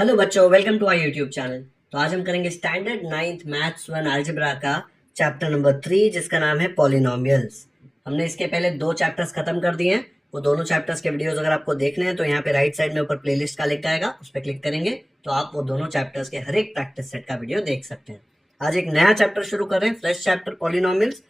Hello बच्चों, welcome to our YouTube channel. तो आज हम करेंगे standard ninth maths one algebra का चैप्टर नंबर 3, जिसका नाम है पॉलिनोमियल्स। हमने इसके पहले 2 चैप्टर्स खत्म कर दिए हैं। वो दोनों चैप्टर्स के वीडियोस अगर आपको देखने हैं तो यहाँ पे राइट साइड में ऊपर प्लेलिस्ट का लिंक आएगा, उस पर क्लिक करेंगे तो आप वो दोनों चैप्टर्स के हर एक प्रैक्टिस सेट का वीडियो देख सकते हैं। आज एक नया चैप्टर शुरू कर रहे हैं, फ्रेश चैप्टर पॉलिनोमियल्स,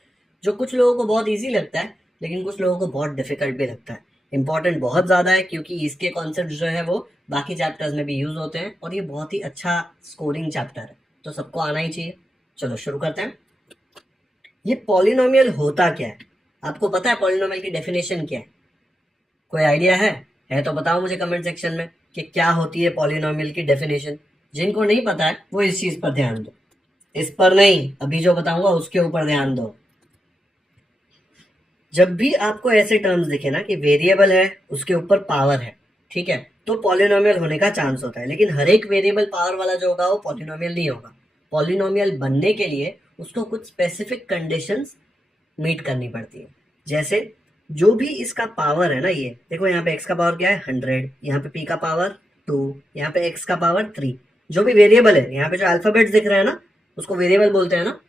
जो कुछ लोगों को बहुत ईजी लगता है लेकिन कुछ लोगों को बहुत डिफिकल्ट भी लगता है। इंपॉर्टेंट बहुत ज़्यादा है क्योंकि इसके कॉन्सेप्ट जो है वो बाकी चैप्टर्स में भी यूज होते हैं और ये बहुत ही अच्छा स्कोरिंग चैप्टर है, तो सबको आना ही चाहिए। चलो शुरू करते हैं। ये पॉलिनोमियल होता क्या है? आपको पता है पॉलिनोमियल की डेफिनेशन क्या है? कोई आइडिया है तो बताओ मुझे कमेंट सेक्शन में कि क्या होती है पॉलिनोमियल की डेफिनेशन। जिनको नहीं पता है वो इस चीज पर ध्यान दो, इस पर नहीं, अभी जो बताऊंगा उसके ऊपर ध्यान दो। जब भी आपको ऐसे टर्म्स दिखे ना कि वेरिएबल है उसके ऊपर पावर है, ठीक है, तो पॉलिनोमियल होने का चांस होता है। लेकिन हर एक वेरिएबल पावर वाला जो होगा वो पॉलिनोमियल नहीं होगा। पॉलिनोमियल बनने के लिए उसको कुछ स्पेसिफिक कंडीशंस मीट करनी पड़ती है। जैसे जो भी इसका पावर है ना, ये देखो यहाँ पे x का पावर क्या है 100, यहाँ पे p का पावर 2, यहाँ पे x का पावर 3। जो भी वेरिएबल है, यहाँ पे जो अल्फाबेट्स दिख रहे हैं ना उसको वेरिएबल बोलते हैं ना,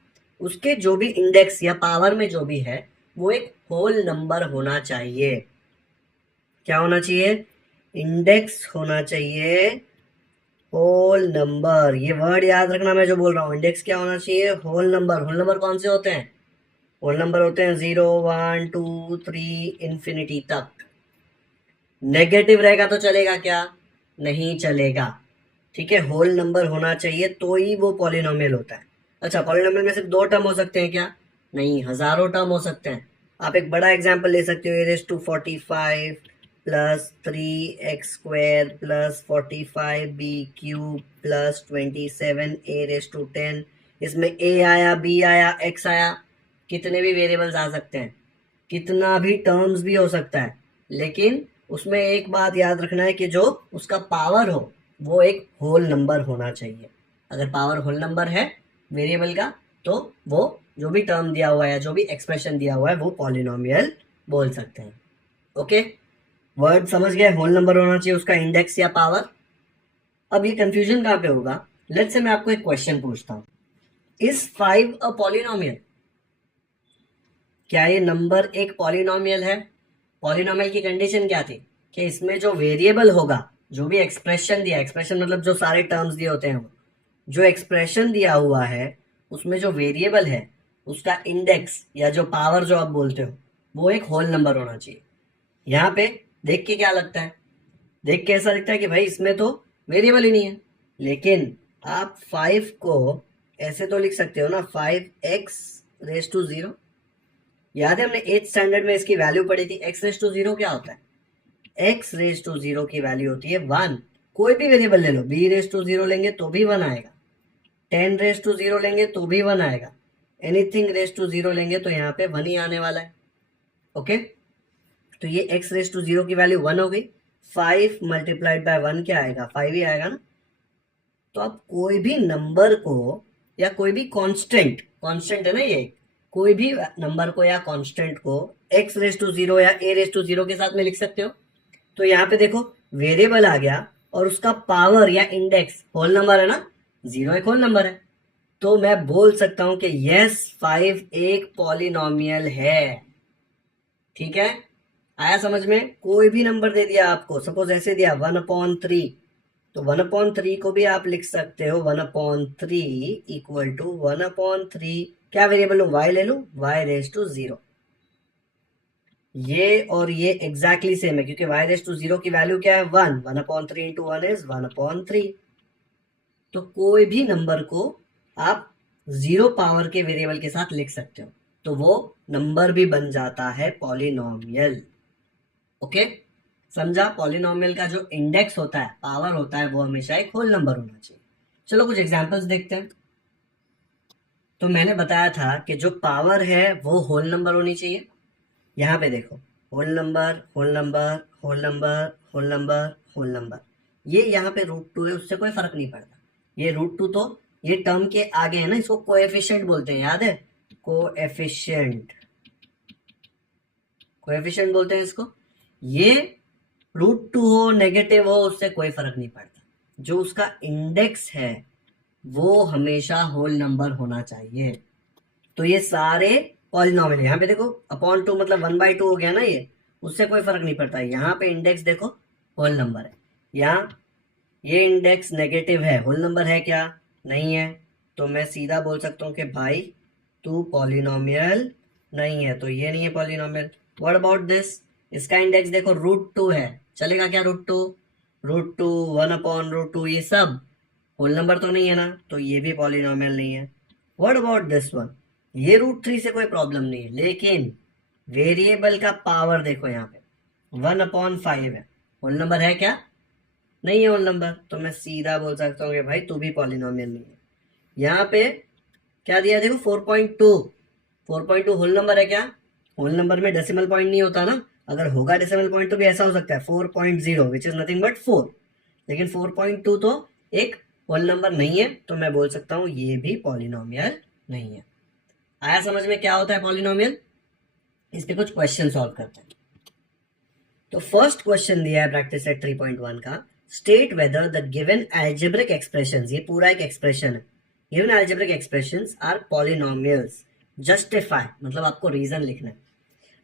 उसके जो भी इंडेक्स या पावर में जो भी है वो एक होल नंबर होना चाहिए। क्या होना चाहिए? इंडेक्स होना चाहिए होल नंबर। ये वर्ड याद रखना, मैं जो बोल रहा हूँ, इंडेक्स क्या होना चाहिए? Whole number. होल नंबर कौन से होते हैं? होल नंबर होते हैं 0 1 2 3 इंफिनिटी तक। नेगेटिव रहेगा तो चलेगा क्या? नहीं चलेगा। ठीक है, होल नंबर होना चाहिए तो ही वो पॉलिनोमियल होता है। अच्छा, पॉलिनोमियल में सिर्फ 2 टर्म हो सकते हैं क्या? नहीं, हजारों टर्म हो सकते हैं। आप एक बड़ा एग्जांपल ले सकते हो, a raise to 45 plus 3x² plus 45b³ plus 27 a raise to 10। इसमें a आया, b आया, x आया, कितने भी वेरिएबल्स आ सकते हैं, कितना भी टर्म्स भी हो सकता है। लेकिन उसमें एक बात याद रखना है कि जो उसका पावर हो वो एक होल नंबर होना चाहिए। अगर पावर होल नंबर है वेरिएबल का तो वो जो भी टर्म दिया हुआ है, जो भी एक्सप्रेशन दिया हुआ है, वो पॉलिनोमियल बोल सकते हैं। ओके, वर्ड समझ गए? होल नंबर होना चाहिए, उसका इंडेक्स या पावर। अब ये कंफ्यूजन कहाँ पे होगा? लेट्स से मैं आपको एक क्वेश्चन पूछता हूँ, इज 5 अ पॉलिनोमियल? क्या ये नंबर एक पॉलिनोमियल है? पॉलिनोमियल की कंडीशन क्या थी कि इसमें जो वेरिएबल होगा, जो भी एक्सप्रेशन दिया, एक्सप्रेशन मतलब जो सारे टर्म्स दिए होते हैं, वो जो एक्सप्रेशन दिया हुआ है उसमें जो वेरिएबल है उसका इंडेक्स या जो पावर जो आप बोलते हो वो एक होल नंबर होना चाहिए। यहाँ पे देख के क्या लगता है? देख के ऐसा दिखता है कि भाई इसमें तो वेरिएबल ही नहीं है। लेकिन आप 5 को ऐसे तो लिख सकते हो ना, 5x⁻⁴। याद है हमने 8th स्टैंडर्ड में इसकी वैल्यू पढ़ी थी। x⁻⁴ क्या होता है? x⁻⁴ की वैल्यू होती है 1। कोई भी वेरिएबल ले लो, b⁻⁴ लेंगे तो भी 1 आएगा, 10⁻⁴ लेंगे तो भी 1 आएगा, एनीथिंग⁻⁴ लेंगे तो यहाँ पे 1 ही आने वाला है। ओके, तो ये x⁻⁴ की वैल्यू 1 हो गई। 5 मल्टीप्लाइड बाय 1 क्या आएगा? 5 ही आएगा ना। तो आप कोई भी नंबर को या कोई भी कांस्टेंट, कांस्टेंट है ना ये, कोई भी नंबर को या कांस्टेंट को x⁻⁴ या a⁻⁴ के साथ में लिख सकते हो। तो यहाँ पे देखो वेरिएबल आ गया और उसका पावर या इंडेक्स होल नंबर है ना, 0 एक होल नंबर है। तो मैं बोल सकता हूं कि यस 5 एक पॉलिनोमियल है। ठीक है, आया समझ में? कोई भी नंबर दे दिया आपको, सपोज ऐसे दिया 1/3, तो 1/3 को भी आप लिख सकते हो 1/3 इक्वल टू 1/3। क्या वेरिएबल लू? y ले लू, y⁻⁴। ये और ये एग्जैक्टली सेम है क्योंकि y⁻⁴ की वैल्यू क्या है? 1। 1/3 इंटू 1 इज 1/3। तो कोई भी नंबर को आप 0 पावर के वेरिएबल के साथ लिख सकते हो तो वो नंबर भी बन जाता है पॉलिनोमियल। ओके, समझा? पॉलिनोमियल का जो इंडेक्स होता है, पावर होता है, वो हमेशा एक होल नंबर होना चाहिए। चलो कुछ एग्जांपल्स देखते हैं। तो मैंने बताया था कि जो पावर है वो होल नंबर होनी चाहिए। यहाँ पे देखो, whole number, whole number, whole number, whole number, whole number. ये यहाँ पे √2 है, उससे कोई फर्क नहीं पड़ता। ये √2 तो ये टर्म के आगे है ना, इसको कोएफिशिएंट बोलते हैं, याद है? कोएफिशिएंट, कोएफिशिएंट बोलते हैं इसको। ये √2 हो, नेगेटिव हो, उससे कोई फर्क नहीं पड़ता। जो उसका इंडेक्स है वो हमेशा होल नंबर होना चाहिए। तो ये सारे पॉलिनॉमियल, यहाँ पे देखो अपॉन टू मतलब 1/2 हो गया ना, ये उससे कोई फर्क नहीं पड़ता। यहाँ पे इंडेक्स देखो होल नंबर है, यहाँ ये इंडेक्स नेगेटिव है, होल नंबर है क्या? नहीं है। तो मैं सीधा बोल सकता हूँ कि भाई तू पॉलिनॉमियल नहीं है, तो ये नहीं है पॉलिनॉमियल। What about this? इसका इंडेक्स देखो √2 है, चलेगा क्या √2? √2, 1/√2 ये सब होल नंबर तो नहीं है ना, तो ये भी पॉलिनॉमियल नहीं है। What about this one? ये √3 से कोई प्रॉब्लम नहीं है, लेकिन वेरिएबल का पावर देखो यहाँ पे 1/5 है, होल नंबर है क्या? नहीं है होल नंबर। तो मैं सीधा बोल सकता हूँ कि भाई तू भी पॉलिनॉमियल नहीं है। यहाँ पे क्या दिया देखो 4.2, 4.2 होल नंबर है क्या? होल नंबर में डेसिमल पॉइंट नहीं होता ना, अगर होगा डेसिमल पॉइंट तो भी ऐसा हो सकता है 4.0 विच इज नथिंग बट 4, लेकिन 4.2 तो एक होल नंबर नहीं है, तो मैं बोल सकता हूँ ये भी पॉलिनॉमियल नहीं है। आया समझ में क्या होता है पॉलिनॉमियल? इस पे कुछ क्वेश्चन सॉल्व करते हैं। तो फर्स्ट क्वेश्चन दिया है प्रैक्टिस सेट 3.1 का, state whether the given algebraic expressions, ये पूरा एक एक्सप्रेशन है, given algebraic expressions are polynomials, justify मतलब आपको रीजन लिखना है।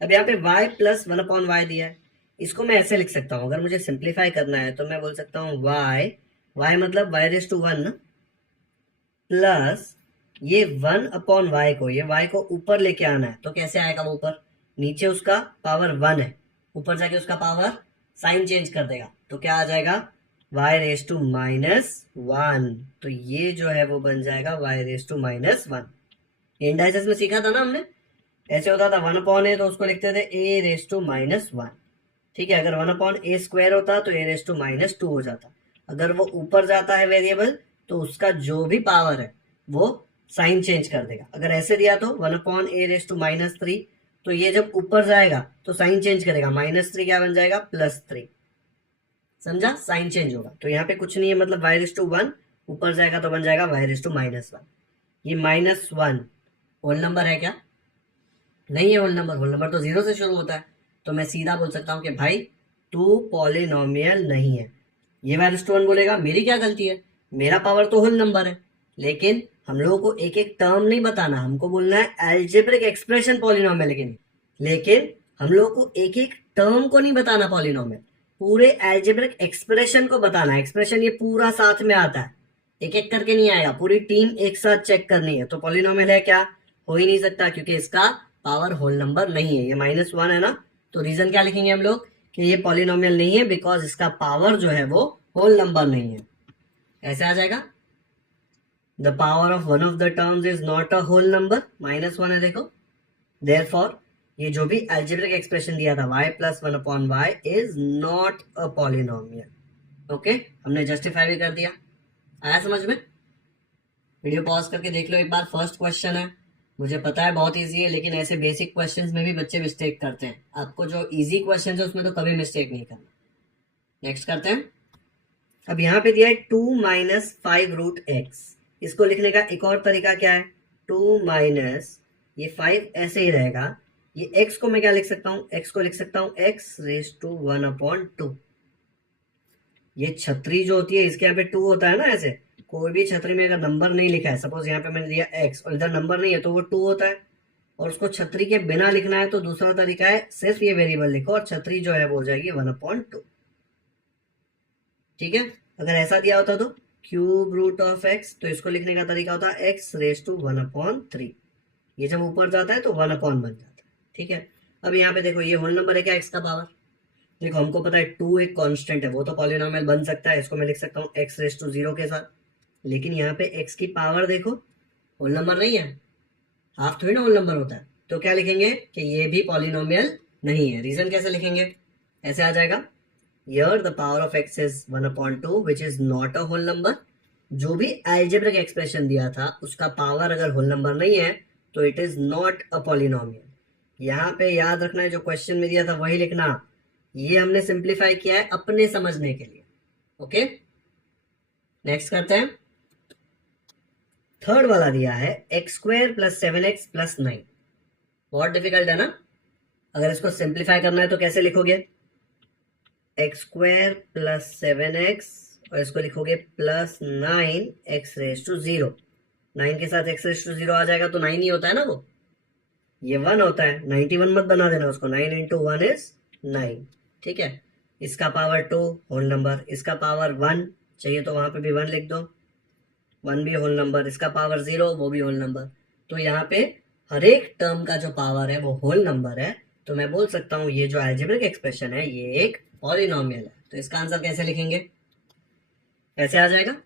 अब यहाँ पे y प्लस 1/y दिया है, इसको मैं ऐसे लिख सकता हूँ, अगर मुझे सिंप्लीफाई करना है तो मैं बोल सकता हूँ y मतलब y⁻1 प्लस ये 1/y को, ये y को ऊपर लेके आना है, तो कैसे आएगा वो ऊपर? नीचे उसका पावर 1 है, ऊपर जाके उसका पावर साइन चेंज कर देगा, तो क्या आ जाएगा? y⁻1। तो ये जो है वो बन जाएगा y⁻1। ये इंडाइसेस में सीखा था ना हमने, ऐसे होता था 1/a तो उसको लिखते थे a⁻1। ठीक है, अगर 1/a² होता तो a⁻2 हो जाता। अगर वो ऊपर जाता है वेरिएबल तो उसका जो भी पावर है वो साइन चेंज कर देगा। अगर ऐसे दिया तो 1/a⁻3, तो ये जब ऊपर जाएगा तो साइन चेंज करेगा, -3 क्या बन जाएगा? +3। समझा? साइन चेंज होगा। तो यहाँ पे कुछ नहीं है, मतलब y⁻1 ऊपर जाएगा तो बन जाएगा y⁻1। ये -1 होल नंबर है क्या? नहीं है होल नंबर, होल नंबर तो 0 से शुरू होता है। तो मैं सीधा बोल सकता हूँ कि भाई तू पॉलिनॉमियल नहीं है। ये y⁻1 बोलेगा, मेरी क्या गलती है, मेरा पावर तो होल नंबर है। लेकिन हम लोगों को एक एक टर्म नहीं बताना, हमको बोलना है एल्जेब्रिक एक्सप्रेशन पॉलिनॉमियल के नहीं। लेकिन हम लोगों को एक एक टर्म को नहीं बताना पॉलिनॉमियल, पूरे एल्जेब्रिक एक्सप्रेशन को बताना है। एक्सप्रेशन ये पूरा साथ में आता है, एक एक करके नहीं आएगा, पूरी टीम एक साथ चेक करनी है। तो पॉलिनॉमियल है क्या? हो ही नहीं सकता, क्योंकि इसका पावर होल नंबर नहीं है, ये -1 है ना। तो रीजन क्या लिखेंगे हम लोग कि ये पॉलिनॉमियल नहीं है, बिकॉज इसका पावर जो है वो होल नंबर नहीं है। ऐसे आ जाएगा, the power of one of the terms is not a whole number, -1 है देखो। देयरफॉर ये जो भी एल्जेब्रिक एक्सप्रेशन दिया था y + 1/y is not a polynomial. Okay, हमने जस्टिफाई भी कर दिया। आया समझ में? वीडियो पॉज करके देख लो एक बार। फर्स्ट क्वेश्चन है, मुझे पता है बहुत इजी है, लेकिन ऐसे बेसिक क्वेश्चंस में भी बच्चे मिस्टेक करते हैं। आपको जो इजी क्वेश्चन है उसमें तो कभी मिस्टेक नहीं करना। नेक्स्ट करते हैं। अब यहाँ पे दिया है 2 - 5√x, इसको लिखने का एक और तरीका क्या है? 2 माइनस ये 5 ऐसे ही रहेगा, ये x को मैं क्या लिख सकता हूँ? x को लिख सकता हूँ x⁻1/2। ये छतरी जो होती है इसके यहाँ पे 2 होता है ना, ऐसे कोई भी छतरी में अगर नंबर नहीं लिखा है, सपोज यहाँ पे मैंने दिया x और इधर नंबर नहीं है, तो वो 2 होता है। और उसको छतरी के बिना लिखना है तो दूसरा तरीका है, सिर्फ ये वेरिएबल लिखो और छतरी जो है वो हो जाएगी 1/2। ठीक है, अगर ऐसा दिया होता तो √x, तो इसको लिखने का तरीका होता है x⁻1/3। ये जब ऊपर जाता है तो 1/, बन जाता है। ठीक है, अब यहाँ पे देखो ये होल नंबर है क्या? x का पावर देखो, हमको पता है 2 एक कांस्टेंट है, वो तो पॉलिनॉमियल बन सकता है, इसको मैं लिख सकता हूँ x⁻0 के साथ। लेकिन यहाँ पे x की पावर देखो होल नंबर नहीं है, हाफ थोड़ी ना होल नंबर होता है। तो क्या लिखेंगे कि ये भी पॉलिनॉमियल नहीं है। रीजन कैसे लिखेंगे? ऐसे आ जाएगा, here the power of x is 1/2 which is not a whole number। जो भी एल्जेब्रिक एक्सप्रेशन दिया था उसका पावर अगर होल नंबर नहीं है तो it is not a polynomial. यहाँ पे याद रखना है, जो क्वेश्चन में दिया था वही लिखना। ये हमने सिंप्लीफाई किया है अपने समझने के लिए। ओके, नेक्स्ट करते हैं। थर्ड वाला दिया है x² + 7x + 9। बहुत डिफिकल्ट है ना। अगर इसको सिंप्लीफाई करना है तो कैसे लिखोगे? x² + 7x और इसको लिखोगे प्लस 9x⁻0। 9 के साथ x⁻0 आ जाएगा तो 9 ही होता है ना, वो ये 1 होता है। 91 मत बना देना उसको, 9 इंटू 1 इज 9। ठीक है, इसका पावर 2 होल नंबर, इसका पावर 1 चाहिए तो वहां पे भी 1 लिख दो, 1 भी होल नंबर, इसका पावर 0 वो भी होल नंबर। तो यहाँ पे हर एक टर्म का जो पावर है वो होल नंबर है, तो मैं बोल सकता हूँ ये जो अलजेब्रिक एक्सप्रेशन है ये एक पॉलिनोमियल है। तो इसका आंसर कैसे लिखेंगे, कैसे आ जाएगा,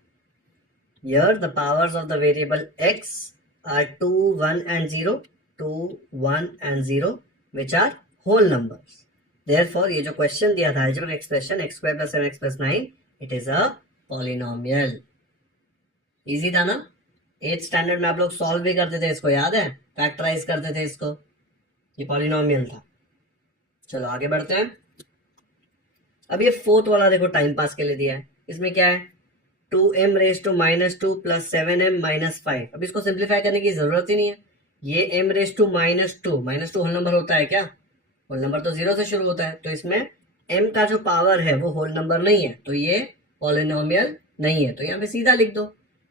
here the powers of the variable x are 2, 1 and 0, 2, 1 and 0 which are whole numbers. Therefore ये जो क्वेश्चन दिया था algebraic expression x square plus 7x plus 9 it is a polynomial. Easy था ना, 8th स्टैंडर्ड में आप लोग सॉल्व भी करते थे इसको, याद है, फैक्टराइज करते थे इसको, ये पॉलिनोमियल था। चलो आगे बढ़ते हैं। अब ये फोर्थ वाला देखो टाइम पास के लिए दिया है, इसमें क्या है 2m⁻² प्लस 7m−5। अब इसको सिंप्लीफाई करने की जरूरत ही नहीं है, ये m⁻², -2 होल नंबर होता है क्या, होल नंबर तो 0 से शुरू होता है, तो इसमें m का जो पावर है वो होल नंबर नहीं है, तो ये पॉलिनोमियल नहीं है। तो यहाँ पे सीधा लिख दो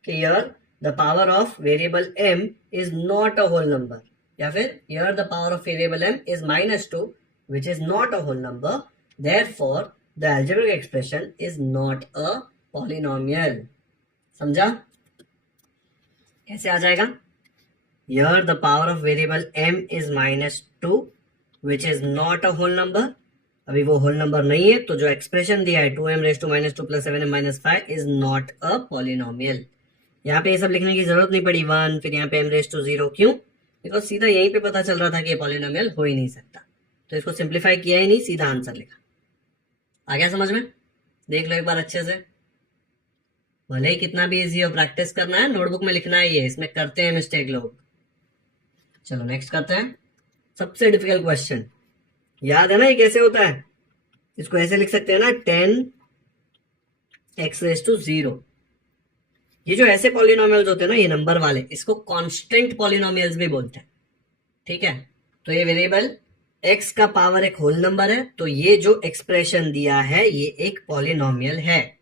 कि here the power of variable m is not a whole number, या फिर here the power of variable m is -2 which is not a whole number, therefore the algebraic expression is not a polynomial. समझा, कैसे आ जाएगा, here the power of variable m is -2 which is not a whole number, अभी वो whole number नहीं है, तो जो expression दिया है 2m⁻² plus 7m−5 is not a polynomial. यहाँ पे ये सब लिखने की जरूरत नहीं पड़ी, 1 फिर यहाँ पे m⁻0, क्यों, बिकॉज सीधा यहीं पे पता चल रहा था कि ये पॉलिनोमियल हो ही नहीं सकता, तो इसको सिंप्लीफाई किया ही नहीं, सीधा आंसर लिखा। आ गया समझ में, देख लो एक बार अच्छे से, भले ही कितना भी इजी हो, प्रैक्टिस करना है, नोटबुक में लिखना है, ये इसमें करते हैं मिस्टेक लोग। चलो नेक्स्ट करते हैं, सबसे डिफिकल्ट क्वेश्चन, याद है ना ये कैसे होता है, इसको ऐसे लिख सकते हैं ना 10x⁻0। ये जो ऐसे पॉलिनोमियल्स होते हैं ना, ये नंबर वाले, इसको कांस्टेंट पॉलिनोमियल्स भी बोलते हैं। ठीक है, तो ये वेरिएबल x का पावर एक होल नंबर है, तो ये जो एक्सप्रेशन दिया है ये एक पॉलिनोमियल है।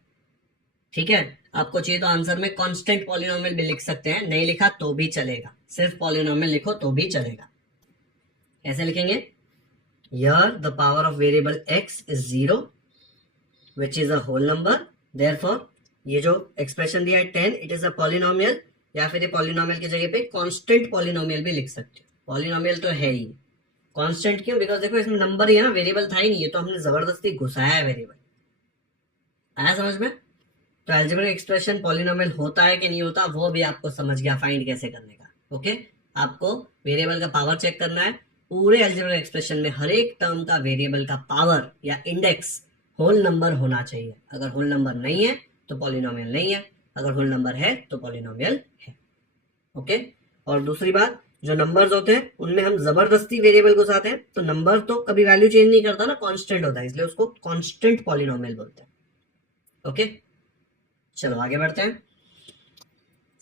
ठीक है, आपको चाहिए तो आंसर में कांस्टेंट पॉलिनोमियल भी लिख सकते हैं, नहीं लिखा तो भी चलेगा, सिर्फ पॉलिनोमियल लिखो तो भी चलेगा। कैसे लिखेंगे, here the power of variable x is 0 which is a whole number, therefore ये जो एक्सप्रेशन दिया है 10 इट इज अ पॉलिनोमियल, या फिर ये पॉलिनोमियल की जगह पे कांस्टेंट पॉलिनोमियल भी लिख सकते हो, पॉलिनोमियल तो है ही, कांस्टेंट क्यों, बिकॉज देखो इसमें नंबर ही है ना, वेरिएबल था ही नहीं, ये तो हमने जबरदस्ती घुसाया है वेरिएबल। आया समझ में, तो अलजेब्रिक एक्सप्रेशन पॉलिनोमियल होता है कि नहीं होता वो भी आपको समझ गया फाइंड कैसे करने का। ओके, आपको वेरिएबल का पावर चेक करना है, पूरे अलजेब्रिक एक्सप्रेशन में हर एक टर्म का वेरिएबल का पावर या इंडेक्स होल नंबर होना चाहिए, अगर होल नंबर नहीं है तो पॉलिनोमियल नहीं है, अगर होल नंबर है तो पॉलिनोमियल है। ओके, और दूसरी बात, जो नंबर्स होते हैं उनमें हम जबरदस्ती वेरिएबल घुसाते हैं, तो नंबर तो कभी वैल्यू चेंज नहीं करता ना, कांस्टेंट होता है, इसलिए उसको कांस्टेंट पॉलिनोमियल बोलते हैं। ओके, चलो आगे बढ़ते हैं।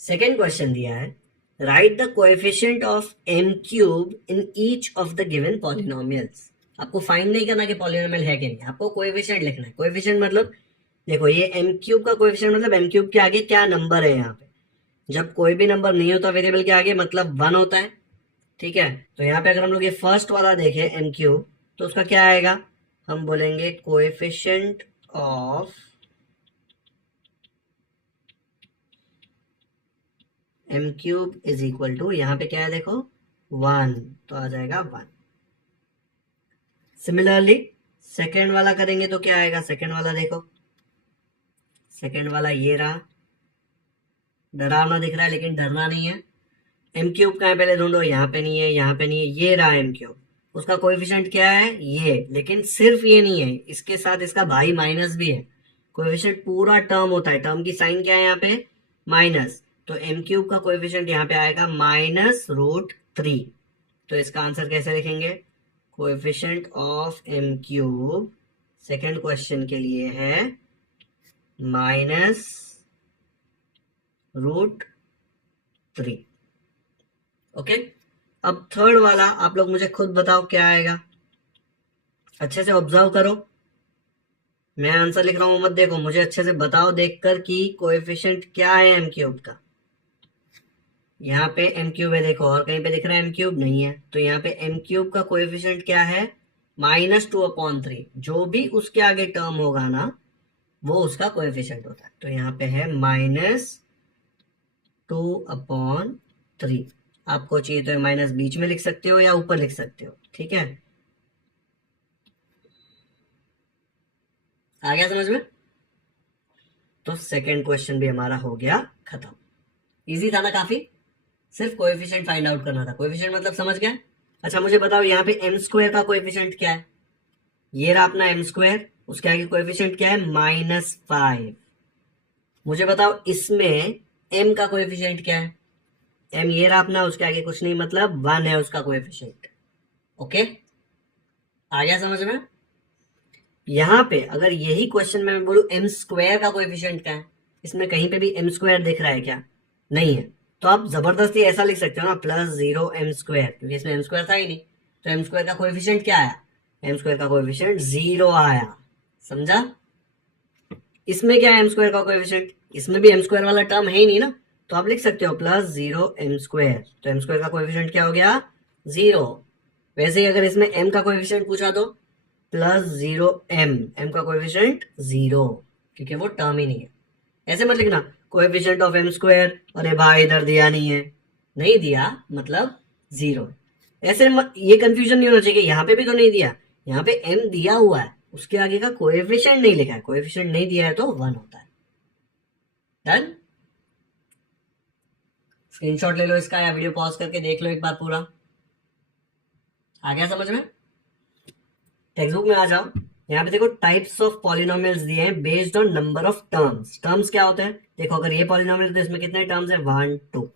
सेकेंड क्वेश्चन दिया है, right the coefficient of m³ in each of the given polynomials. आपको फाइंड नहीं करना कि पॉलिनोमियल है कि नहीं, आपको कोएफिशिएंट लिखना है। कोएफिशिएंट मतलब देखो ये m³ का कोएफिशिएंट मतलब m³ के आगे क्या नंबर है, यहाँ पे जब कोई भी नंबर नहीं होता वेरिएबल के आगे मतलब 1 होता है। ठीक है, तो यहाँ पे अगर हम लोग ये फर्स्ट वाला देखें m³ तो उसका क्या आएगा, हम बोलेंगे coefficient of m³ is equal to, यहाँ पे क्या है देखो 1, तो आ जाएगा 1। सिमिलरली सेकेंड वाला करेंगे तो क्या आएगा, सेकेंड वाला देखो, सेकेंड वाला ये रहा, डरावना दिख रहा है लेकिन डरना नहीं है। m³ कहाँ है पहले ढूंढो, यहाँ पे नहीं है, यहाँ पे नहीं है, ये रहा m³, उसका कोएफिशिएंट क्या है ये, लेकिन सिर्फ ये नहीं है, इसके साथ इसका भाई माइनस भी है। कोएफिशिएंट पूरा टर्म होता है, टर्म की साइन क्या है यहाँ पे माइनस, तो m³ का कोएफिशिएंट यहाँ पे आएगा -√3। तो इसका आंसर कैसे लिखेंगे, coefficient of m³ second question के लिए है -√3। ओके, अब थर्ड वाला आप लोग मुझे खुद बताओ क्या आएगा, अच्छे से ऑब्जर्व करो, मैं आंसर लिख रहा हूं मत देखो, मुझे अच्छे से बताओ देखकर कि कोएफिशिएंट क्या है एम क्यूब का। यहाँ पे एम क्यूब है देखो, और कहीं पे दिख रहा है एम क्यूब नहीं है, तो यहाँ पे एम क्यूब का कोएफिशिएंट क्या है, -2/3। जो भी उसके आगे टर्म होगा ना वो उसका कोएफिशिएंट होता है। तो यहाँ पे है -2/3। आपको चाहिए तो माइनस बीच में लिख सकते हो या ऊपर लिख सकते हो, ठीक है। आ गया समझ में? तो सेकंड क्वेश्चन भी हमारा हो गया खत्म। इजी था ना काफी, सिर्फ कोएफिशिएंट फाइंड आउट करना था। कोएफिशिएंट मतलब समझ गया। अच्छा मुझे बताओ यहाँ पे एम स्क्वायर का कोएफिशिएंट क्या है। ये रहा अपना एम स्क्वायर, उसके आगे कोएफिशिएंट क्या है, -5। मुझे बताओ इसमें एम का कोएफिशिएंट क्या है। एम ये रहा अपना, उसके आगे कुछ नहीं, मतलब 1 है उसका कोएफिशिएंट। ओके, आ गया समझ में? यहाँ पे अगर यही क्वेश्चन में मैं बोलूं एम स्क्वायर का कोएफिशिएंट क्या है, इसमें कहीं पे भी एम स्क्वायर दिख रहा है क्या, नहीं है, तो आप जबरदस्ती ऐसा लिख सकते हो ना, +0m², क्योंकि इसमें एम स्क्वायर था ही नहीं। तो एम स्क्वायर का कोएफिशिएंट क्या आया, एम स्क्वायर का कोएफिशिएंट 0 आया। समझा? इसमें क्या है एम स्क्वायर का कोएफिशिएंट, इसमें भी एम स्क्वायर वाला टर्म है ही नहीं ना, तो आप लिख सकते हो +0m²। तो एम स्क्वायर का कोएफिशिएंट क्या हो गया, 0। वैसे ही अगर इसमें एम का कोएफिशिएंट पूछा तो +0m, एम का कोएफिशिएंट 0, क्योंकि वो टर्म ही नहीं है। ऐसे मत लिखना कोएफिशिएंट ऑफ एम स्क्वायर, अरे भाई इधर दिया नहीं है, नहीं दिया मतलब 0 है। ऐसे ये कंफ्यूजन नहीं होना चाहिए, यहाँ पे भी तो नहीं दिया, यहाँ पे m दिया हुआ है, उसके आगे का कोएफिशिएंट नहीं लिखा है, कोएफिशिएंट नहीं दिया है तो 1 होता है। डन? स्क्रीनशॉट ले लो इसका या वीडियो पॉज करके देख लो एक बार पूरा। आ गया समझ में? टेक्स्ट बुक में आ जाओ, यहाँ पे देखो टाइप्स ऑफ पॉलिनोमियल्स दिए हैं based on number of terms. Terms क्या होते हैं, देखो अगर ये पॉलिनोमियल तो इसमें कितने टर्म्स है, 1 2।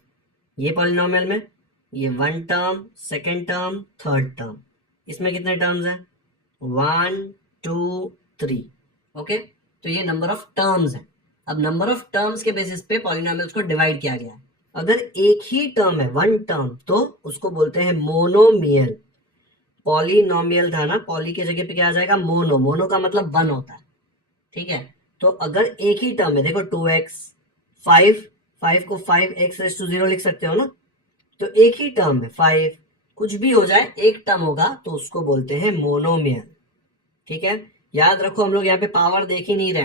ये पॉलिनोमियल में ये 1 term, second term, third term, इसमें कितने टर्म्स है, 1 2 3। ओके, तो ये नंबर ऑफ टर्म्स है। अब नंबर ऑफ टर्म्स के बेसिस पे पॉलिनोमियल्स को डिवाइड किया गया है। अगर एक ही टर्म है, 1 टर्म, तो उसको बोलते हैं मोनोमियल। पॉलिनोमियल था ना, पॉली की जगह पे क्या आ जाएगा, मोनो। मोनो का मतलब 1 होता है, ठीक है। तो अगर एक ही टर्म है, देखो 2x 5, 5 को 5x⁻0 लिख सकते हो ना, तो एक ही टर्म है 5, कुछ भी हो जाए एक टर्म होगा तो उसको बोलते हैं मोनोमियल, ठीक है। याद रखो हम लोग यहाँ पे पावर देख ही नहीं रहे,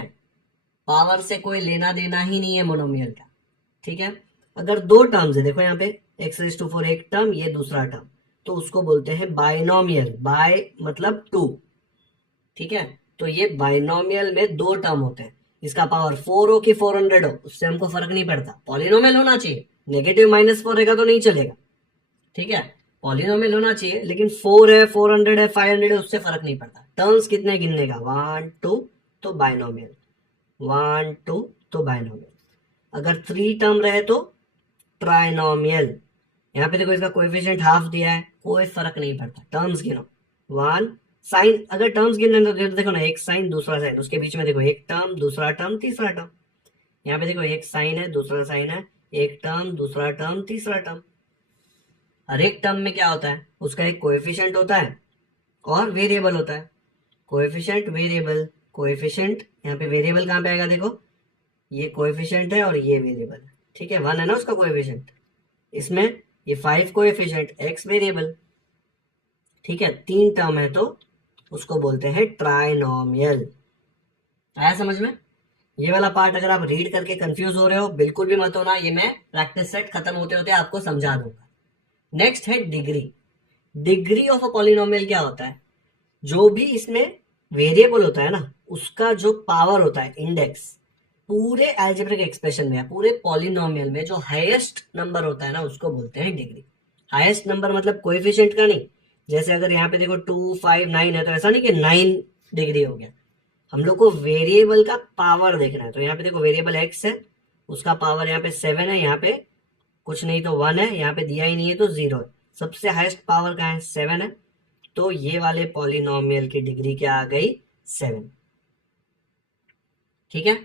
पावर से कोई लेना देना ही नहीं है मोनोमियल का, ठीक है। अगर दो टर्म्स है, देखो यहाँ पे x⁻4 एक टर्म, ये दूसरा टर्म, तो उसको बोलते हैं बाइनोमियल। बाय मतलब 2, ठीक है। तो ये बाइनोमियल में दो टर्म होते हैं, इसका पावर 4 हो कि 400 हो उससे हमको फर्क नहीं पड़ता, पॉलिनोमियल होना चाहिए। नेगेटिव -4 रहेगा तो नहीं चलेगा, ठीक है। पॉलिनोमियल होना चाहिए, लेकिन 4 है, 400 है, 500 है, उससे फर्क नहीं पड़ता। टर्म्स कितने गिनने का, 1 2, तो बाइनोमियल, 1 2 तो बाइनोमियल। अगर 3 टर्म रहे तो ट्राइनोमियल। यहाँ पे देखो इसका कोएफिशिएंट हाफ दिया है, कोई फर्क नहीं पड़ता, टर्म्स गिनो। 1 साइन, अगर टर्म्स गिनने तो देखो ना, एक साइन दूसरा साइन, उसके बीच में देखो एक टर्म दूसरा टर्म तीसरा टर्म। यहाँ पे देखो एक साइन है दूसरा साइन है, एक टर्म दूसरा टर्म तीसरा टर्म। हर एक टर्म में क्या होता है, उसका एक कोएफिशिएंट होता है और वेरिएबल होता है। कोएफिशिएंट वेरिएबल, कोएफिशिएंट यहाँ पे वेरिएबल कहाँ पे आएगा, देखो ये कोएफिशिएंट है और ये वेरिएबल है, ठीक है। 1 है ना उसका कोएफिशिएंट, इसमें ये 5 कोएफिशिएंट, x वेरिएबल, ठीक है। 3 टर्म है तो उसको बोलते हैं ट्राइनोमियल। आया समझ में? ये वाला पार्ट अगर आप रीड करके कंफ्यूज हो रहे हो बिल्कुल भी मत होना, ये मैं प्रैक्टिस सेट खत्म होते होते आपको समझा दूंगा। नेक्स्ट है degree. Degree of a polynomial क्या होता है, जो भी इसमें वेरिएबल होता है ना, उसका जो पावर होता है, इंडेक्स, पूरे एल्जेब्रिक एक्सप्रेशन में, पूरे पॉलिनोमियल में जो हाईएस्ट नंबर होता है ना, उसको बोलते हैं डिग्री। हाईएस्ट नंबर मतलब कोएफिशिएंट का नहीं, जैसे अगर यहाँ पे देखो 2 5 9 है तो ऐसा नहीं कि 9 डिग्री हो गया। हम लोग को वेरिएबल का पावर देखना है, तो यहाँ पे देखो वेरिएबल x है, उसका पावर यहाँ पे 7 है, यहाँ पे कुछ नहीं तो 1 है, यहाँ पे दिया ही नहीं है तो 0 है। सबसे हाईएस्ट पावर का है 7 है, तो ये वाले पॉलिनोमियल की डिग्री क्या आ गई, 7, ठीक है।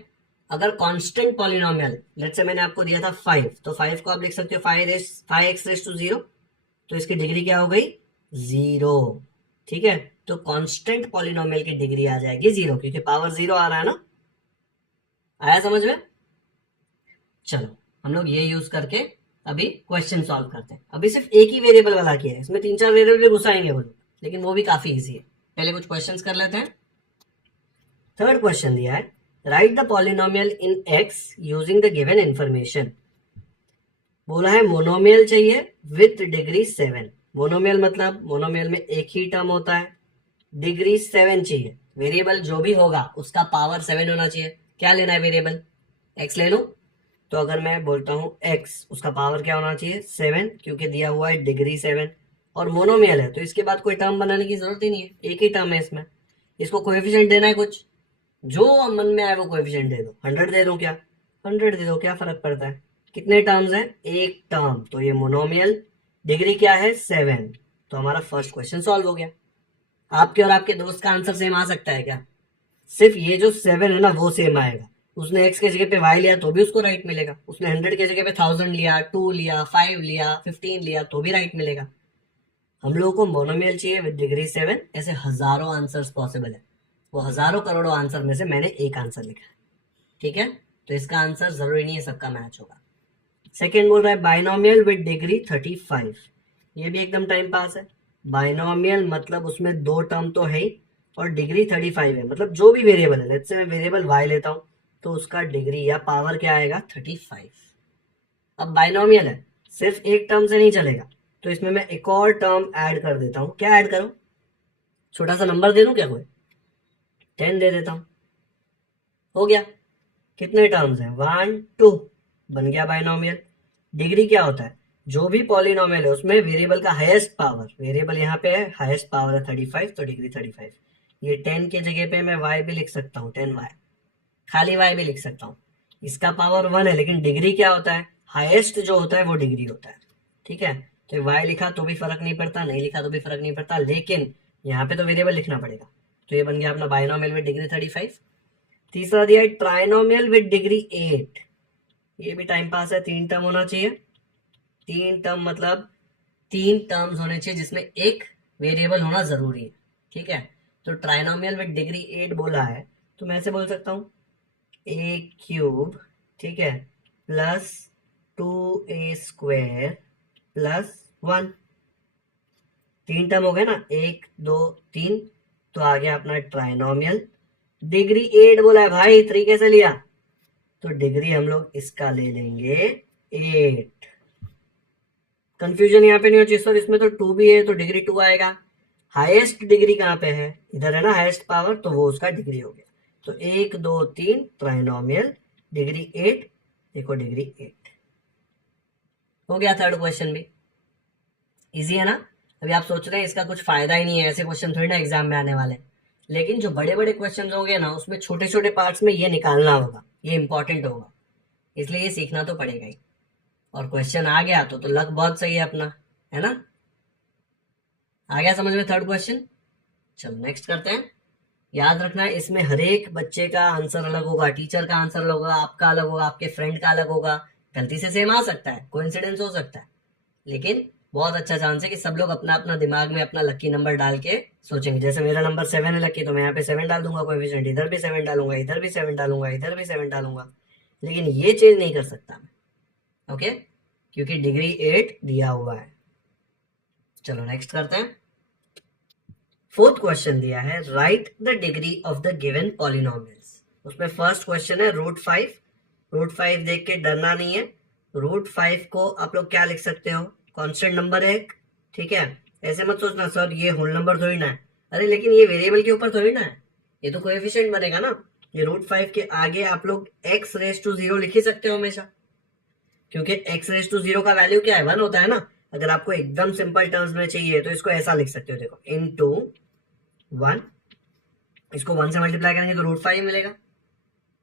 अगर कांस्टेंट पॉलिनोमियल, लेट्स से मैंने आपको दिया था 5, तो 5 को आप लिख सकते हो 5x⁻0, तो इसकी डिग्री क्या हो गई, 0, ठीक है। तो कांस्टेंट पॉलिनोमियल की डिग्री आ जाएगी 0, क्योंकि पावर 0 आ रहा है ना। आया समझ में? चलो हम लोग ये यूज करके अभी क्वेश्चन सॉल्व करते हैं। अभी सिर्फ एक ही वेरिएबल वाला किया है, इसमें 3-4 वेरिएबल घुसाएंगे वो लोग, लेकिन वो भी काफी इजी है। पहले कुछ क्वेश्चंस कर लेते हैं। थर्ड क्वेश्चन दिया है, right the polynomial in x using the given information. बोला है मोनोमियल चाहिए विथ डिग्री 7। मोनोमियल मतलब मोनोमियल में एक ही टर्म होता है, डिग्री 7 चाहिए। वेरिएबल जो भी होगा उसका पावर 7 होना चाहिए। क्या लेना है वेरिएबल? एक्स ले लो। तो अगर मैं बोलता हूं एक्स, उसका पावर क्या होना चाहिए? 7, क्योंकि दिया हुआ है डिग्री 7। और मोनोमियल है तो इसके बाद कोई टर्म बनाने की जरूरत ही नहीं है, एक ही टर्म है इसमें। इसको कोएफिशिएंट देना है कुछ, जो मन में आए वो कोएफिशिएंट दे दो। 100 दे दो, क्या 100 दे दो, क्या फर्क पड़ता है? कितने टर्म्स हैं? एक टर्म, तो ये मोनोमियल, डिग्री क्या है? 7। तो हमारा फर्स्ट क्वेश्चन सॉल्व हो गया। आपके और आपके दोस्त का आंसर सेम आ सकता है क्या? सिर्फ ये जो 7 है ना वो सेम आएगा। उसने x के जगह पे y लिया तो भी उसको राइट मिलेगा, उसने 100 के जगह पे 1000 लिया, 2 लिया, 5 लिया, 15 लिया तो भी राइट मिलेगा। हम लोगों को मोनोमियल चाहिए विद डिग्री 7। ऐसे हजारों आंसर्स पॉसिबल है, वो हजारों करोड़ों आंसर में से मैंने एक आंसर लिखा है, ठीक है? तो इसका आंसर जरूरी नहीं है सबका मैच होगा। सेकेंड बोल रहा है बाइनोमियल विद डिग्री 35। ये भी एकदम टाइम पास है। बाइनोमियल मतलब उसमें दो टर्म तो है ही, और डिग्री 35 है, मतलब जो भी वेरिएबल है, लेट्स से मैं वेरिएबल y लेता हूं तो उसका डिग्री या पावर क्या आएगा? 35। अब बाइनोमियल है, सिर्फ एक टर्म से नहीं चलेगा, तो इसमें मैं एक और टर्म ऐड कर देता हूं। क्या ऐड करूं? छोटा सा नंबर दे दूं क्या? कोई 10 दे देता हूं, हो गया। कितने टर्म्स हैं? 1 2, बन गया बाइनोमियल। डिग्री क्या होता है? जो भी पॉलिनोमियल है उसमें वेरिएबल का हाईएस्ट पावर, वेरिएबल यहाँ पे है, हाईएस्ट पावर है 35, तो डिग्री 35। ये 10 के जगह पे मैं y भी लिख सकता हूँ, 10y, खाली y भी लिख सकता हूँ। इसका पावर 1 है, लेकिन डिग्री क्या होता है? हाईएस्ट जो होता है वो डिग्री होता है, ठीक है? तो y लिखा तो भी फर्क नहीं पड़ता, नहीं लिखा तो भी फर्क नहीं पड़ता, लेकिन यहाँ पे तो वेरिएबल लिखना पड़ेगा। तो ये बन गया अपना बाइनोमियल विद डिग्री 35। तीसरा दिया है ट्राइनोमियल विद डिग्री 8। ये भी टाइम पास है, 3 टर्म होना चाहिए। 3 टर्म मतलब 3 टर्म्स होने चाहिए जिसमें एक वेरिएबल होना जरूरी है, ठीक है? तो ट्राइनोमियल विद डिग्री 8 बोला है, तो मैं ऐसे बोल सकता हूँ a क्यूब, ठीक है, plus 2a square plus 1। 3 term हो गए ना, 1 2 3, तो आ गया अपना ट्राइनोमियल। डिग्री 8 बोला है भाई, 3 कैसे लिया? तो डिग्री हम लोग इसका ले लेंगे 8। कंफ्यूजन यहाँ पे नहीं हो चाहिए सर, इसमें तो 2 भी है तो डिग्री 2 आएगा। हाईएस्ट डिग्री कहाँ पे है? इधर है ना हाईएस्ट पावर, तो वो उसका डिग्री हो गया। तो 1 2 3 ट्राइनोमियल, डिग्री 8, देखो डिग्री 8 हो गया। थर्ड क्वेश्चन भी इजी है ना? अभी आप सोच रहे हैं इसका कुछ फायदा ही नहीं है, ऐसे क्वेश्चन थोड़ी ना एग्जाम में आने वाले, लेकिन जो बड़े बड़े क्वेश्चन होंगे ना उसमें छोटे छोटे पार्ट्स में ये निकालना होगा, ये इंपॉर्टेंट होगा, इसलिए ये सीखना तो पड़ेगा ही। और क्वेश्चन आ गया तो लक बहुत सही है अपना, है ना? आ गया समझ में थर्ड क्वेश्चन? चलो नेक्स्ट करते हैं। याद रखना है इसमें हर एक बच्चे का आंसर अलग होगा, टीचर का आंसर अलग होगा, आपका अलग होगा, आपके फ्रेंड का अलग होगा। गलती से सेम आ सकता है, कोइंसिडेंस हो सकता है, लेकिन बहुत अच्छा चांस है कि सब लोग अपना अपना दिमाग में अपना लकी नंबर डाल के सोचेंगे। जैसे मेरा नंबर 7 है लकी, तो मैं यहाँ पे 7 डाल दूंगा कोएफिशिएंट, इधर भी 7 डालूंगा, इधर भी 7 डालूंगा, इधर भी 7 डालूंगा, लेकिन ये चेंज नहीं कर सकता मैं, ओके? क्योंकि डिग्री 8 दिया हुआ है। चलो नेक्स्ट करते हैं। फोर्थ क्वेश्चन दिया है, right the degree of the given polynomials. उसमें फर्स्ट क्वेश्चन है √5। √5 देख के डरना नहीं है। √5 को आप लोग क्या लिख सकते हो? कांस्टेंट नंबर है, ठीक है? ऐसे मत सोचना सर ये होल नंबर थोड़ी ना है, अरे लेकिन ये वेरिएबल के ऊपर थोड़ी ना है, ये तो कोएफिशिएंट बनेगा ना। ये √5 के आगे आप लोग x⁻0 लिख ही सकते हो हमेशा, क्योंकि x⁻0 का वैल्यू क्या है? 1 होता है ना। अगर आपको एकदम सिंपल टर्म्स में चाहिए तो इसको ऐसा लिख सकते हो, देखो इनटू 1, इसको 1 से मल्टीप्लाई करेंगे तो √5 मिलेगा,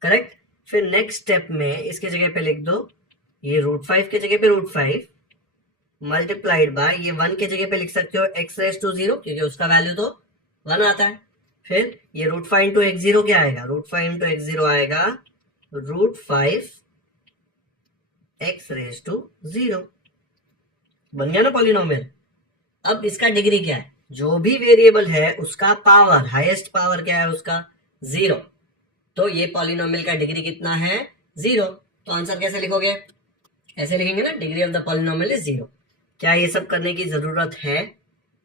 करेक्ट? फिर नेक्स्ट स्टेप में इसके जगह पे लिख दो, ये √5 के जगह पे √5 मल्टीप्लाइड बाय, ये 1 के जगह पे लिख सकते हो x⁻0, क्योंकि उसका वैल्यू तो 1 आता है। फिर ये √5 इंटू x0 क्या आएगा? √5 इंटू x0 आएगा √5 x⁻0। बन गया ना पॉलिनोमियल। अब इसका डिग्री क्या है? जो भी वेरिएबल है उसका पावर, हाईएस्ट पावर क्या है उसका, 0। तो ये पॉलिनोमियल का डिग्री कितना है, 0। तो आंसर कैसे लिखोगे, ऐसे लिखेंगे ना, degree of the polynomial is 0। क्या ये सब करने की जरूरत है,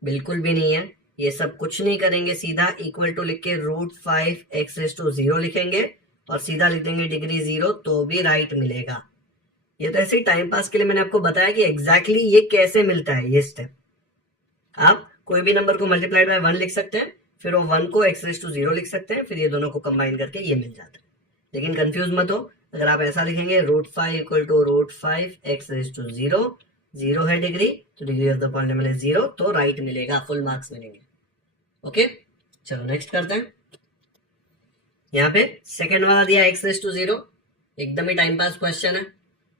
बिल्कुल भी नहीं है। ये सब कुछ नहीं करेंगे, सीधा इक्वल टू लिख के √5x⁻0 लिखेंगे और सीधा लिख देंगे डिग्री 0, तो भी राइट मिलेगा। ये तो ऐसे ही टाइम पास के लिए मैंने आपको बताया कि एग्जैक्टली ये कैसे मिलता है। ये स्टेप आप कोई भी नंबर को मल्टीप्लाइड बाय 1 लिख सकते हैं, फिर वो 1 को x⁻0 लिख सकते हैं, फिर ये दोनों को कंबाइन करके ये मिल जाता है। लेकिन कंफ्यूज मत हो, अगर आप ऐसा लिखेंगे √5 = √5x⁻0, 0 है डिग्री, तो degree of the polynomial is 0, तो राइट मिलेगा, फुल मार्क्स मिलेंगे। ओके, चलो नेक्स्ट करते हैं। यहाँ पे सेकेंड वाला दिया x⁻0, एकदम ही टाइम पास क्वेश्चन है।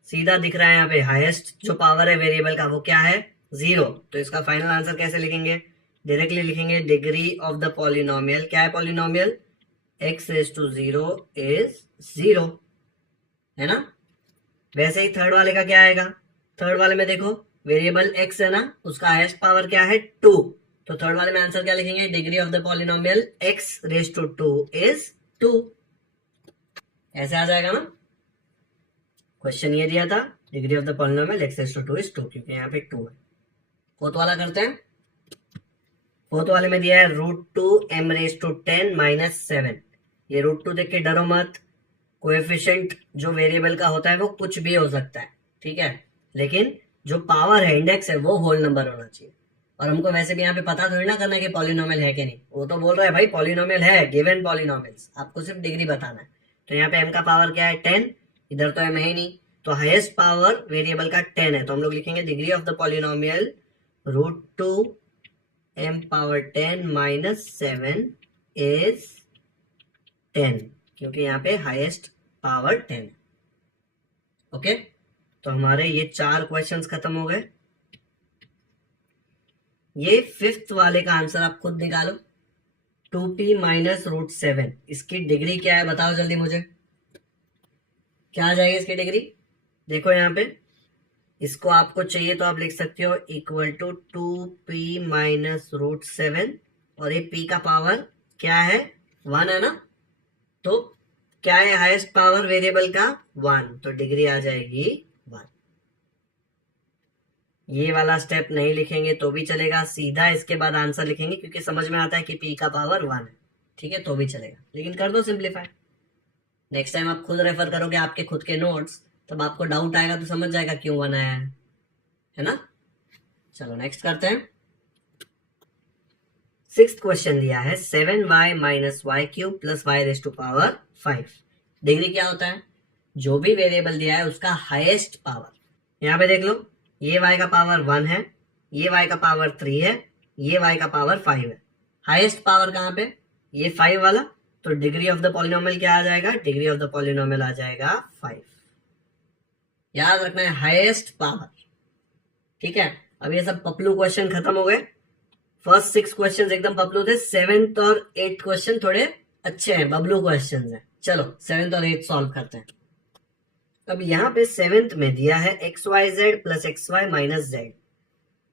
सीधा दिख रहा है यहाँ पे हाईएस्ट जो पावर है वेरिएबल का वो क्या है, 0। तो इसका फाइनल आंसर कैसे लिखेंगे, डायरेक्टली लिखेंगे डिग्री ऑफ द पॉलिनोमियल। क्या है पॉलिनोमियल, x⁻0 इज 0, है ना। वैसे ही थर्ड वाले का क्या आएगा, थर्ड वाले में देखो वेरिएबल x है ना, उसका हाईएस्ट पावर क्या है, 2। तो थर्ड वाले में आंसर क्या लिखेंगे, degree of the polynomial x⁻2 is 2। ऐसे आ जाएगा ना। क्वेश्चन ये दिया था degree of the polynomial x⁻2 is 2, क्योंकि यहाँ पे 2 है। फोर्थ वाला करते हैं। फोर्थ वाले में दिया है √2m⁻10 - 7। ये √2 देख के डरो मत, कोएफिशिएंट जो वेरिएबल का होता है वो कुछ भी हो सकता है, ठीक है, लेकिन जो पावर है, इंडेक्स है, वो होल नंबर होना चाहिए। और हमको वैसे भी यहाँ पे पता थोड़ी ना करना है कि पॉलिनोमियल है कि नहीं, वो तो बोल रहा है भाई पॉलिनोमियल है, गिवन पॉलिनोमियल्स, आपको सिर्फ डिग्री बताना है। तो यहाँ पे m का पावर क्या है, 10, इधर तो m है ही नहीं, तो हाईएस्ट पावर वेरिएबल का 10 है, तो हम लोग लिखेंगे degree of the polynomial √2m⁻10 - 7 is 10, क्योंकि यहाँ पे हाईएस्ट पावर 10 है। ओके, तो हमारे ये 4 क्वेश्चंस खत्म हो गए। ये फिफ्थ वाले का आंसर आप खुद निकालो, 2p - √7, इसकी डिग्री क्या है बताओ जल्दी मुझे, क्या आ जाएगी इसकी डिग्री। देखो यहाँ पे, इसको आपको चाहिए तो आप लिख सकते हो इक्वल टू 2p - √7, और ये p का पावर क्या है, 1 है ना। तो क्या है हाईएस्ट पावर वेरिएबल का, 1, तो डिग्री आ जाएगी 1। ये वाला स्टेप नहीं लिखेंगे तो भी चलेगा, सीधा इसके बाद आंसर लिखेंगे, क्योंकि समझ में आता है कि p का पावर 1 है, ठीक है, तो भी चलेगा, लेकिन कर दो सिंप्लीफाई। नेक्स्ट टाइम आप खुद रेफर करोगे आपके खुद के नोट्स, तब आपको डाउट आएगा तो समझ जाएगा क्यों 1 आया है ना। चलो नेक्स्ट करते हैं। सिक्स्थ क्वेश्चन दिया है 7y - y³ + y⁵ डिग्री क्या होता है, जो भी वेरिएबल दिया है उसका हाईएस्ट पावर। यहाँ पे देख लो, ये y का पावर 1 है, ये y का पावर 3 है, ये y का पावर 5 है। हाईएस्ट पावर कहाँ पे, ये 5 वाला, तो डिग्री ऑफ द पॉलिनोमियल क्या आ जाएगा, डिग्री ऑफ द पॉलिनोमियल आ जाएगा 5। याद रखना है हाईएस्ट पावर, ठीक है। अब ये सब पपलू क्वेश्चन खत्म हो गए। फर्स्ट 6 क्वेश्चन एकदम पपलू थे, 7th और 8th क्वेश्चन थोड़े अच्छे हैं, बबलू क्वेश्चन हैं। चलो 7th और 8th सॉल्व करते हैं। अब यहाँ पे 7th में दिया है xyz + xy - z,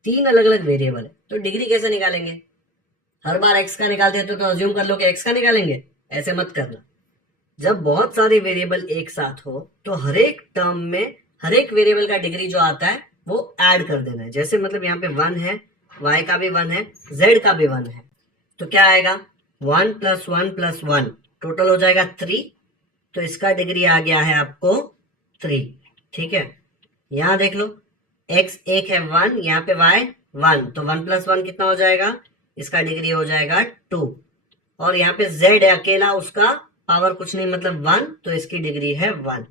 3 अलग अलग वेरिएबल है, तो डिग्री कैसे निकालेंगे। हर बार x का निकालते हैं तो अज्यूम कर लो कि x का निकालेंगे, ऐसे मत करना। जब बहुत सारे वेरिएबल एक साथ हो तो हर एक टर्म में हर एक वेरिएबल का डिग्री जो आता है वो ऐड कर देना है। जैसे मतलब यहाँ पे 1 है, y का भी 1 है, z का भी 1 है, तो क्या आएगा, 1 + 1 + 1 टोटल हो जाएगा 3, तो इसका डिग्री आ गया है आपको 3, ठीक है। यहाँ देख लो, x एक है 1, यहाँ पे y 1, तो 1 + 1 कितना हो जाएगा, इसका डिग्री हो जाएगा 2, और यहाँ पे z है अकेला, उसका पावर कुछ नहीं मतलब 1, तो इसकी डिग्री है 1।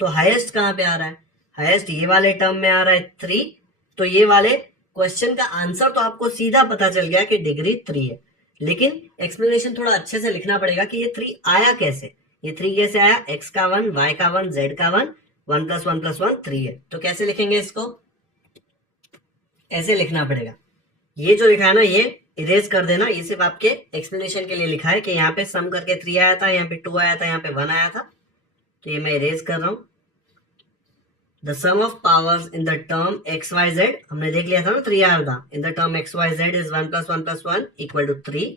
तो हाईएस्ट कहाँ पे आ रहा है, हाईएस्ट ये वाले टर्म में आ रहा है 3, तो ये वाले क्वेश्चन का आंसर तो आपको सीधा पता चल गया कि डिग्री 3 है, लेकिन एक्सप्लेनेशन थोड़ा अच्छे से लिखना पड़ेगा कि ये 3 आया कैसे, ये 3 कैसे आया, x का 1, y का 1, z का 1, 1 + 1 + 1 3 है, तो कैसे लिखेंगे इसको, ऐसे लिखना पड़ेगा। ये जो लिखा है ना ये इरेज कर देना, ये सिर्फ आपके एक्सप्लेनेशन के लिए लिखा है कि यहाँ पे सम करके 3 आया था, यहाँ पे 2 आया था, यहाँ पे 1 आया था, तो ये मैं इरेज कर रहा हूं। The sum of powers in the term X Y Z, हमने देख लिया था ना 3r था, in the term X Y Z is 1 + 1 + 1 = 3,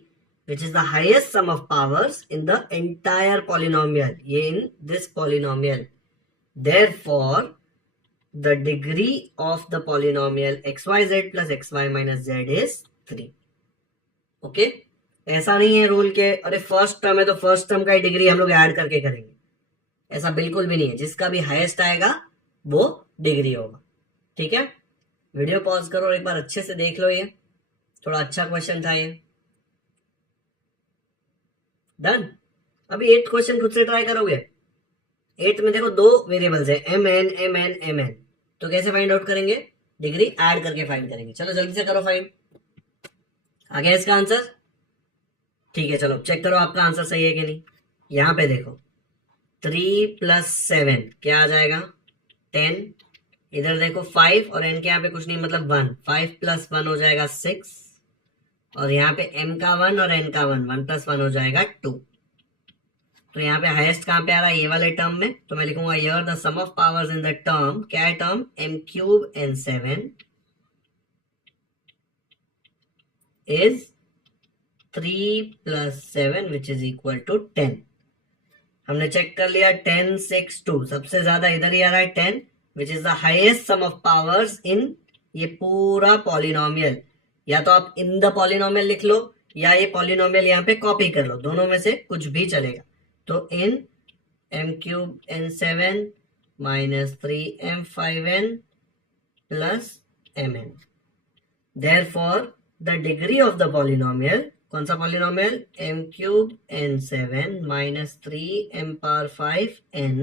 which is the highest sum of powers in the entire polynomial, ये in this polynomial. Therefore, the degree of the polynomial xyz plus xy minus z is 3. Okay? ऐसा नहीं है rule के अरे first term है तो first term का ही degree हम लोग ऐड करके करेंगे, ऐसा बिल्कुल भी नहीं है. जिसका भी हाईएस्ट आएगा वो डिग्री होगा. ठीक है, वीडियो पॉज करो और एक बार अच्छे से देख लो. ये थोड़ा अच्छा क्वेश्चन था ये. डन. अभी 8th क्वेश्चन खुद से ट्राई करोगे. 8th में देखो 2 वेरिएबल्स है mn. तो कैसे फाइंड आउट करेंगे? डिग्री ऐड करके फाइंड करेंगे. चलो जल्दी से करो फाइंड. आ गया इसका आंसर? ठीक है, चलो चेक करो आपका आंसर सही है कि नहीं. यहां पे देखो 3 + 7 क्या आ जाएगा? 10. इधर देखो 5 और n के यहाँ पे कुछ नहीं मतलब 1. 5 + 1 हो जाएगा 6 और यहाँ पे m का 1 और n का 1. 1 + 1 हो जाएगा 2. तो यहाँ पे हाईएस्ट कहाँ पे आ रहा है? ये वाले टर्म में. तो मैं लिखूंगा here the sum of powers in the term, क्या है term? m³ n7 is 3 + 7 which is equal to 10. हमने चेक कर लिया 10, 6, 2. सबसे ज्यादा इधर ही आ रहा है 10 which is the highest sum of powers in ये पूरा पॉलिनोमियल. या तो आप इन द पॉलिनोमियल लिख लो या ये पॉलिनोमियल यहाँ पे कॉपी कर लो, दोनों में से कुछ भी चलेगा. तो इन m³ n7 minus 3m5n plus mn. Therefore, the degree of the polynomial, कौन सा polynomial? m³ n7 minus 3m⁵n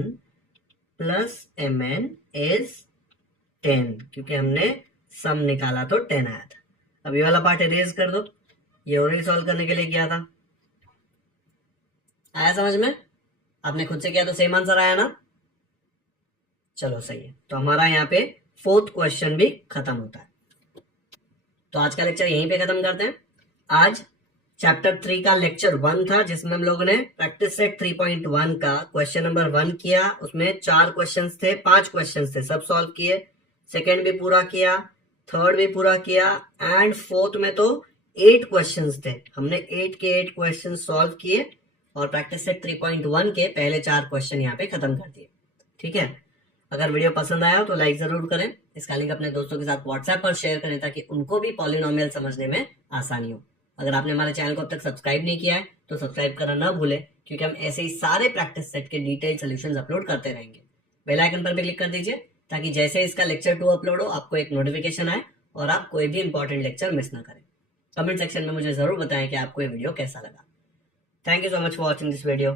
plus mn is 10, क्योंकि हमने सम निकाला तो 10 आया था. अब ये वाला पार्ट इरेज कर दो. ये और सॉल्व करने के लिए किया था. आया समझ में? आपने खुद से किया तो सेम आंसर आया ना? चलो सही है. तो हमारा यहाँ पे 4th क्वेश्चन भी खत्म होता है. तो आज का लेक्चर यहीं पे खत्म करते हैं. आज चैप्टर 3 का लेक्चर 1 था जिसमें हम लोगों ने प्रैक्टिस सेट 3.1 का क्वेश्चन नंबर 1 किया. उसमें 4 क्वेश्चंस थे, 5 क्वेश्चंस थे, सब सॉल्व किए. सेकेंड भी पूरा किया, थर्ड भी पूरा किया एंड 4th में तो 8 क्वेश्चंस थे. हमने 8 के 8 क्वेश्चन सॉल्व किए और प्रैक्टिस सेट 3.1 के पहले 4 क्वेश्चन यहाँ पे खत्म कर दिए. ठीक है, अगर वीडियो पसंद आया तो लाइक जरूर करें. इसका लिंक अपने दोस्तों के साथ व्हाट्सएप पर शेयर करें ताकि उनको भी पॉलिनोमियल समझने में आसानी हो. अगर आपने हमारे चैनल को अब तक सब्सक्राइब नहीं किया है तो सब्सक्राइब करना ना भूलें, क्योंकि हम ऐसे ही सारे प्रैक्टिस सेट के डिटेल सॉल्यूशंस अपलोड करते रहेंगे. बेल आइकन पर भी क्लिक कर दीजिए ताकि जैसे इसका लेक्चर 2 अपलोड हो आपको एक नोटिफिकेशन आए और आप कोई भी इंपॉर्टेंट लेक्चर मिस ना करें. कमेंट सेक्शन में मुझे जरूर बताएं कि आपको ये वीडियो कैसा लगा. Thank you so much for watching this video.